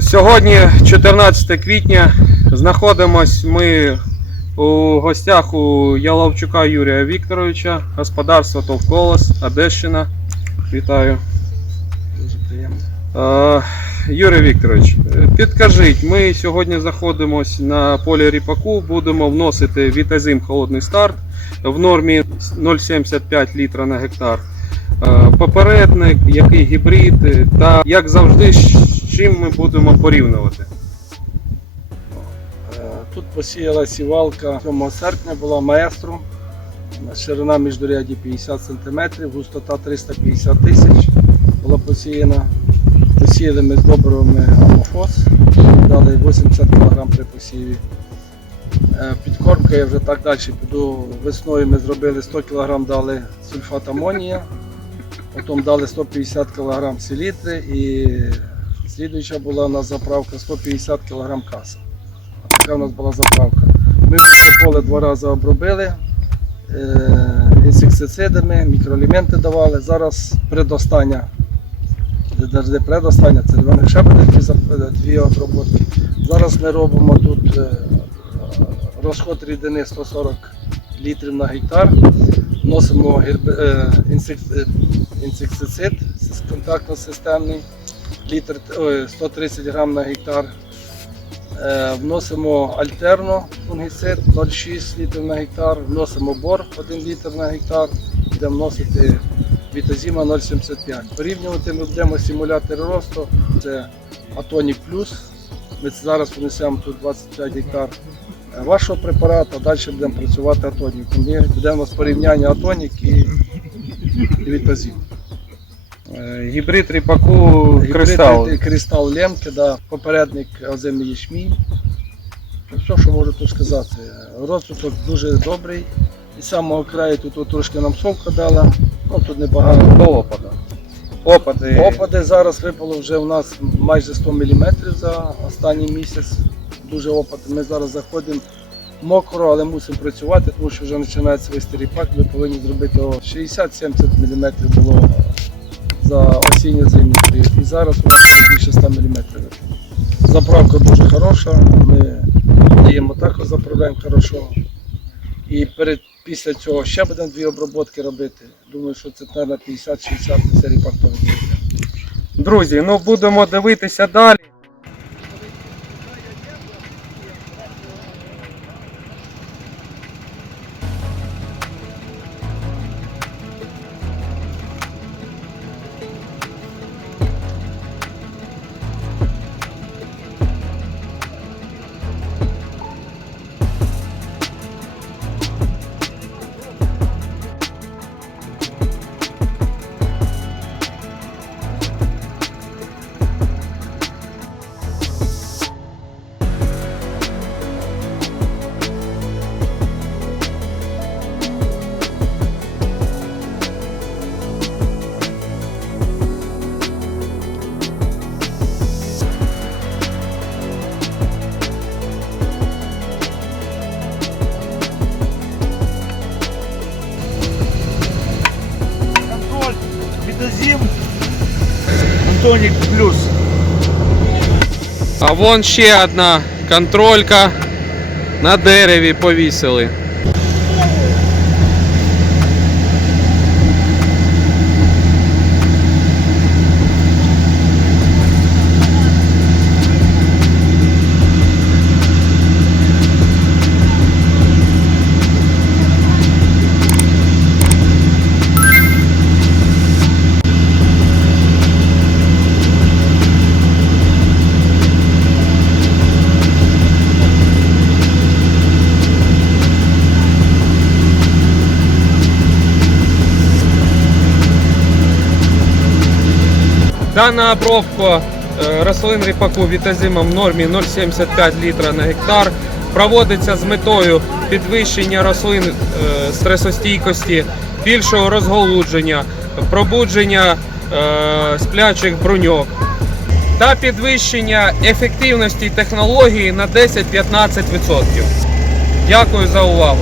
Сьогодні 14 квітня. Знаходимось ми у гостях у Яловчука Юрія Вікторовича, господарство Товколос, Одещина. Вітаю. Дуже приємно. Е, Юрій Вікторович, підкажіть, ми сьогодні знаходимося на полі ріпаку, будемо вносити вітазим холодний старт в нормі 0,75 літра на гектар. Е, Попередник, який гібрид, та як завжди, чим ми будемо порівнювати. Е, Тут посіяла сівалка 7 серпня, була маестру. Ширина міждоряді 50 см, густота 350 тисяч була посіяна. Посіяли ми з добривами амофос, дали 80 кг при посіві. Е, Підкормка я вже так далі піду. Весною ми зробили 100 кг дали сульфат амонія, потім дали 150 кг селітри і слідуюча була у нас заправка 150 кг каса. Така у нас була заправка. Ми це поле два рази обробили е, інсектицидами, мікроелементи давали. Зараз предостання, де, предостання, це в мене ще дві, зап- оброботки. Зараз ми робимо тут е, розход рідини 140 літрів на гектар. Е, е, інсектицид контактно-системний, літр, ой, 130 грам на гектар. Е, Вносимо альтерно фунгіцид 0,6 літрів на гектар, вносимо бор 1 літр на гектар, будемо вносити вітазіма 0,75. Порівнювати ми будемо стимулятори росту, це Атонік Плюс. Ми зараз внесемо тут 25 гектар е, вашого препарату, а далі будемо працювати Атоніком. І Будемо нас порівняння Атонік і, і вітазім. Е, Гібрид ріпаку Кристал. Гібрид Кристал Лемке, да, попередник озимий ячмінь. Ну, Все, що можу тут сказати. Розвиток дуже добрий. І з самого краю тут трошки нам совка дала. Ну тут непогано. До опада. Опади. Опади зараз випало вже у нас майже 100 мм за останній місяць. Дуже опад. Ми зараз заходимо мокро, але мусимо працювати, тому що вже починається вести ріпак. Ми повинні зробити 60-70 мм було за осінньо зимній період. І зараз у нас більше 100 мм. Заправка дуже хороша. Ми даємо також заправляємо хорошо. І перед, після цього ще будемо дві обробки робити. Думаю, що це на 50-60 серій ріпак. Друзі, ну будемо дивитися далі. Антоник плюс. А вон ще одна контролька на дереві повісили. Дана обробка е, рослин ріпаку вітазимом в нормі 0,75 літра на гектар проводиться з метою підвищення рослин е, стресостійкості, більшого розголудження, пробудження е, сплячих бруньок та підвищення ефективності технології на 10-15%. Дякую за увагу.